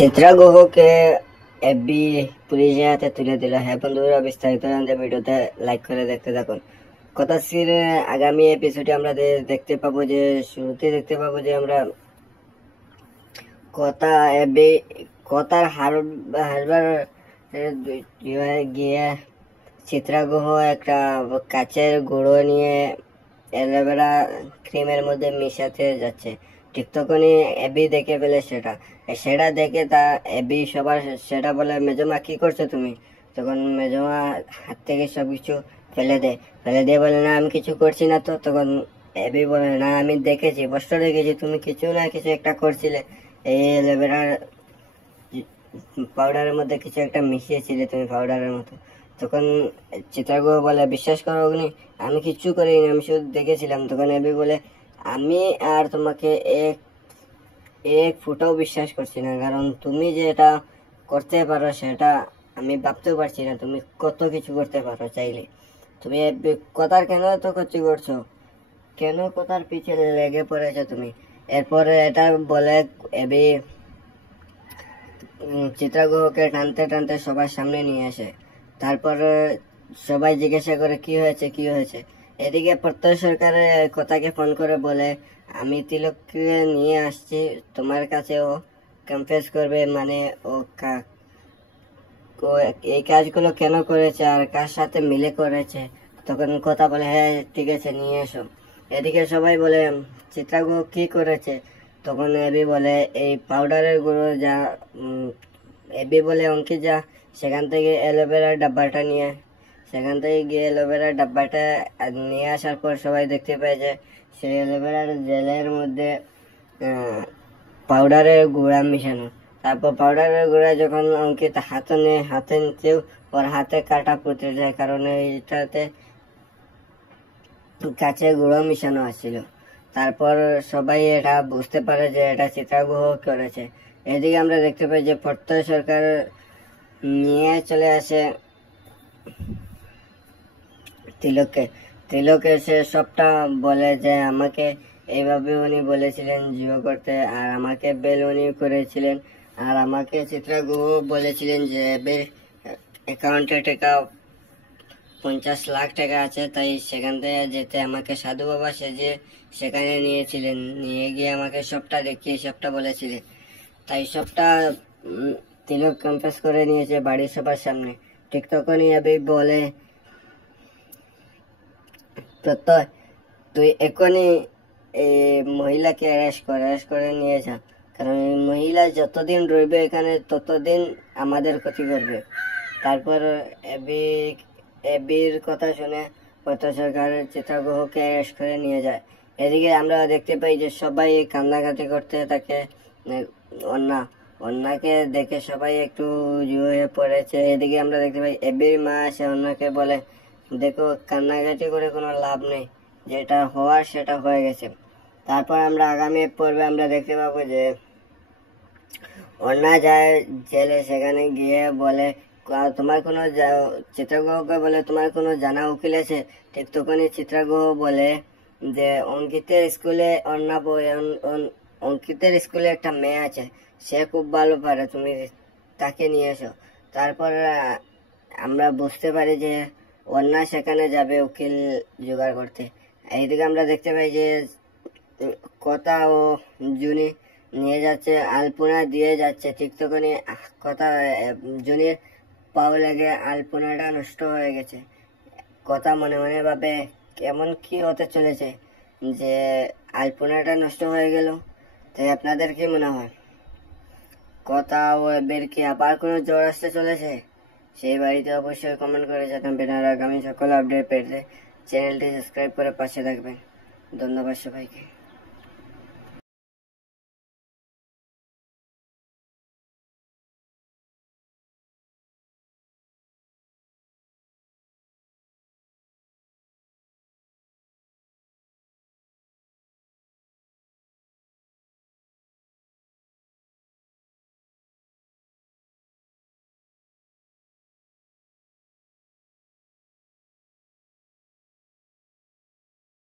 Chitra গুহকে FB পুলিশের হাতে তুলে দিল। হ্যাঁ বন্ধুরা, বিস্তারিত জানতে ভিডিওতে লাইক করে দেখতে থাকুন। কথা ছিল আগামী এপিসোডে আমরা দেখতে পাবো যে শুরুতে দেখতে পাবো যে আমরা কথা এফবি কথার হারবার গিয়ে চিত্রা গুহ একটা কাচের গুঁড়ো নিয়ে অ্যালোভেরা ক্রিমের মধ্যে মিশাতে যাচ্ছে। ঠিক তখনই এবি দেখে ফেলে সেটা দেখে তা এবি সবার সেটা বলে, মেজমা কি করছো তুমি? তখন মেজমা হাত থেকে সবকিছু ফেলে দিয়ে বলে, না আমি কিছু করছি না। তো তখন এবি বলে, না আমি দেখেছি, স্পষ্ট দেখেছি তুমি কিছু না কিছু একটা করছিলে, এই অ্যালোভেরার পাউডারের মধ্যে কিছু একটা মিশিয়েছিলে তুমি পাউডারের মতো। তখন চিত্রাগুহ বলে, বিশ্বাস করো অগ্নি, আমি কিচ্ছু করিনি, আমি শুধু দেখেছিলাম। তখন এবি বলে, আমি আর তোমাকে এক ফুটাও বিশ্বাস করছি না, কারণ তুমি যে এটা করতে পারো সেটা আমি ভাবতেও পারছি না। তুমি কত কিছু করতে পারো চাইলে। তুমি কথার কেন এত ক্ষতি করছো? কেন কথার পিছে লেগে পড়েছো তুমি? এরপরে এটা বলে এবি চিত্রাগুহকে টানতে টানতে সবার সামনে নিয়ে আসে। তারপর সবাই জিজ্ঞাসা করে কি হয়েছে। এদিকে প্রত্যয় সরকারের কথাকে ফোন করে বলে, আমি তিলককে নিয়ে আসছি তোমার কাছে, ও কনফেস করবে, মানে ও এই কাজগুলো কেন করেছে আর কার সাথে মিলে করেছে। তখন কথা বলে, হ্যাঁ ঠিক আছে নিয়ে এসো। এদিকে সবাই বলে, চিত্রাগুহ কি করেছে? তখন এবি বলে, এই পাউডারের গুঁড়ো যা এবি বলে, অঙ্কিত যা সেখান থেকে অ্যালোভেরার ডাব্বাটা নিয়ে আসার পর সবাই দেখতে পায় যে সেই অ্যালোভেরার জেলের মধ্যে পাউডারের গুঁড়া মিশানো। তারপর পাউডারের গুঁড়া যখন অঙ্কিত হাতে নিতেও ওর হাতে কাটা পড়তে যায়, কারণ এইটাতে কাঁচের গুঁড়ো মিশানো আছিল। তারপর সবাই এটা বুঝতে পারে যে এটা চিত্রাগুহ করেছে। এদিকে আমরা দেখতে পাই যে প্রত্যয় সরকার নিয়ে চলে আসে তিলক এসে সবটা বলে যে আমাকে এইভাবে উনি বলেছিলেন জিও করতে, আর আমাকে বেল উনি করেছিলেন, আর আমাকে চিত্রাগুহ বলেছিলেন যে অ্যাকাউন্টে টাকা 50 লাখ টাকা আছে, তাই সেখান থেকে যেতে আমাকে সাধু বাবা সেজে সেখানে নিয়ে গিয়ে আমাকে সবটা দেখিয়ে সবটা বলেছিলেন। তাই সবটা তিলক কনফেস করে নিয়েছে বাড়ির সবার সামনে। ঠিক তখনই এবি বলে, প্রত্যয় তুই এখনই এই মহিলাকে অ্যারেস্ট করে নিয়ে যা, কারণ এই মহিলা যতদিন রইবে এখানে ততদিন আমাদের ক্ষতি করবে। তারপর এবির কথা শুনে প্রত্যয় সরকার চিত্রাগুহকে অ্যারেস্ট করে নিয়ে যায়। এদিকে আমরা দেখতে পাই যে সবাই কান্নাকাটি করতে থাকে। অন্যাকে দেখে সবাই একটু হয়ে পড়েছে। এদিকে আমরা দেখতে পাই এবির মা এসে অন্যকে বলে, দেখো কান্নাকাটি করে কোনো লাভ নেই, যেটা হওয়ার সেটা হয়ে গেছে। তারপর আমরা আগামী পর্বে আমরা দেখতে পাবো যে অন্যা যায় জেলে, সেখানে গিয়ে বলে তোমার কোনো চিত্রাগুহকে বলে তোমার কোনো জানা উকিল আছে? ঠিক তখনই চিত্রাগুহ বলে যে অঙ্কিতের স্কুলে একটা মেয়ে আছে, সে খুব ভালো পারে, তুমি তাকে নিয়ে এসো। তারপর আমরা বুঝতে পারি যে অন্যা সেখানে যাবে উকিল জোগাড় করতে। এইদিকে আমরা দেখতে পাই যে কথা ও জুনি নিয়ে যাচ্ছে, আলপনা দিয়ে যাচ্ছে। ঠিক তখনই কথা জুনির পাও লেগে আলপনাটা নষ্ট হয়ে গেছে। কথা মনে মনে ভাবে কেমন কি হতে চলেছে যে আলপনাটা নষ্ট হয়ে গেল। তাই আপনাদের কি মনে হয়, কথা ও এবের কি আবার কোনো জ্বর আসতে চলেছে? সেই বাড়িতে অবশ্যই কমেন্ট করে জানাবেন, আর আগামী সকল আপডেট পেতে চ্যানেলটি সাবস্ক্রাইব করে পাশে থাকবেন। ধন্যবাদ সবাইকে।